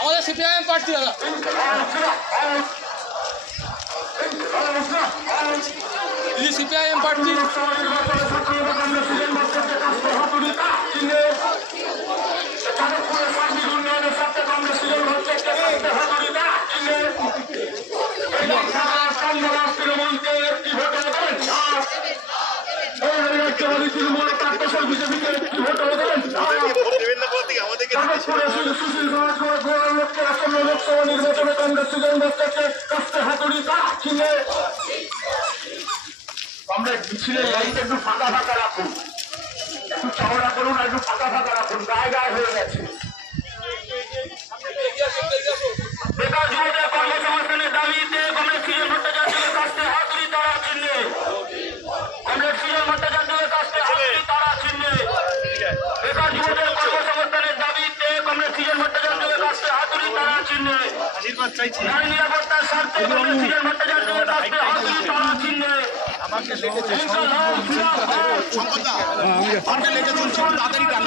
আমাদের সিপিআইএম প্রার্থী দাদা সিপিআইএম প্রার্থী আমরা মিছিলের লাইনটা একটু ফাঁকা ফাঁকা রাখুন, একটু চওড়া করুন, আর একটু ফাঁকা ফাঁকা রাখুন, গায়ে গায়ে হয়ে গেছে। বেকার যুবদের কর্মসংস্থানের দাবিতে কমরেড সুজন ভট্টাচার্যের কাছে হাতুড়ি তারা চিহ্নে, কমরেড সুজন ভট্টাচার্যের কাছে হাতুড়ি তারা চিহ্নে, বেকার যুবদের কর্মসংস্থানের দাবিতে কমরেড সুজন ভট্টাচার্যের কাছে হাতুড়ি তারা চিহ্নে, নারী নিরাপত্তার স্বার্থে কমরেড সুজন ভট্টাচার্যের কাছে হাতুড়ি তারা চিহ্নে। আমাকে লিখেছে সম্পদা লেখা চলছে তাড়াতাড়ি টান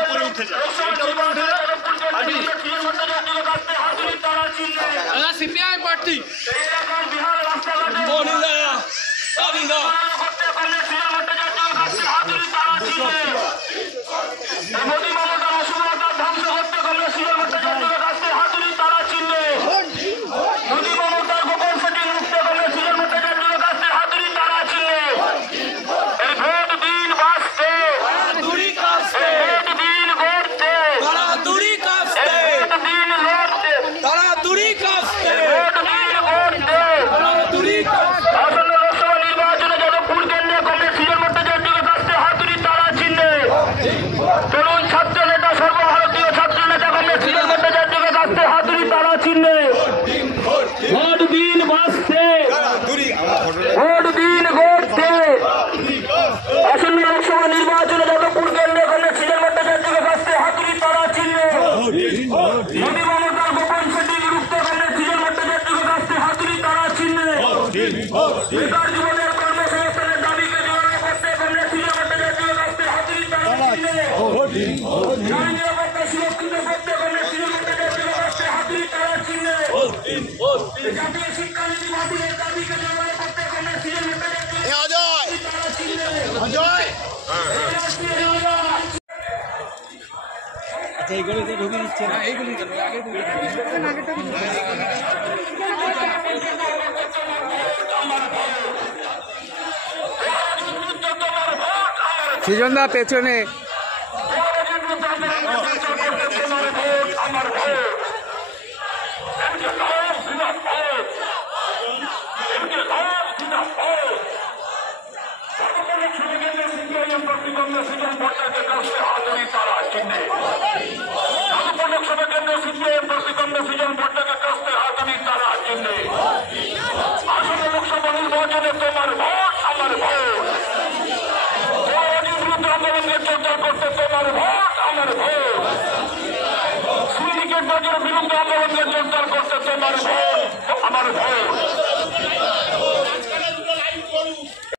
উপরে উঠে যায় সিপিআইএম প্রার্থী মোদী মমতার অসুবিধার ধ্বংস করতে কমরেড সুজন ভট্টাচার্যের কাছে হাতুড়ি তারা চিহ্নে, মোদী মমতার গোপন সেটিং রুখতে কমরেড সুজন ভট্টাচার্যের কাছে হাতুড়ি তারা চিহ্নে। ভোট দিন বাঁচতে, ভোট দিন গড়তে, ভোট দিন লড়তে, ভোট দিন গড়তে। আসন্ন লোকসভা নির্বাচনে যাদবপুর কেন্দ্রে কমরেড সুজন ভট্টাচার্যের কাছে হাতুড়ি তারা চিহ্নে। তরুণ ছাত্র নেতা, সর্বভারতীয় ছাত্র নেতা কমরেড সুজন ভট্টাচার্যের কাছে হাতুড়ি তারা চিহ্নে। ভোট দিন বাঁচতে, ভোট দিন গড়তে। আসন্ন লোকসভা নির্বাচনে যাদবপুর কেন্দ্রে কমরেড সুজন ভট্টাচার্যের কাছে হাতুড়ি তারা চিহ্নে। মোদী মমতার গোপন সেটিং রুখতে কমরেড সুজন ভট্টাচার্যের কাছে হাতুড়ি তারা চিহ্নে। বেকার যুবদের কর্মসংস্থানের দাবিকে জোরালো করতে কমরেড সুজন ভট্টাচার্যের কাছে হাতুড়ি তারা চিহ্নে। নারী নিরাপত্তা সুরক্ষিত করতে কমরেড সুজন ভট্টাচার্যের কাছে হাতুড়ি তারা চিহ্নে। জাতীয় শিক্ষানীতি বাতিলের দাবিকে জোরালো করতে কমরেড সুজন ভট্টাচার্যের কাছে তারা চিহ্নে। আচ্ছা এইগুলোতে ঢুকে দিচ্ছে না, এইগুলি আগে সৃজনদা পেছনে লোকসভা নির্বাচনে তোমার ভোট আমার ভোট, আন্দোলনকে জোরদার করতে তোমার ভোট আমার ভোট, সিন্ডিকেট বাজারের বিরুদ্ধে আন্দোলনকে জোরদার করতে তোমার ভোট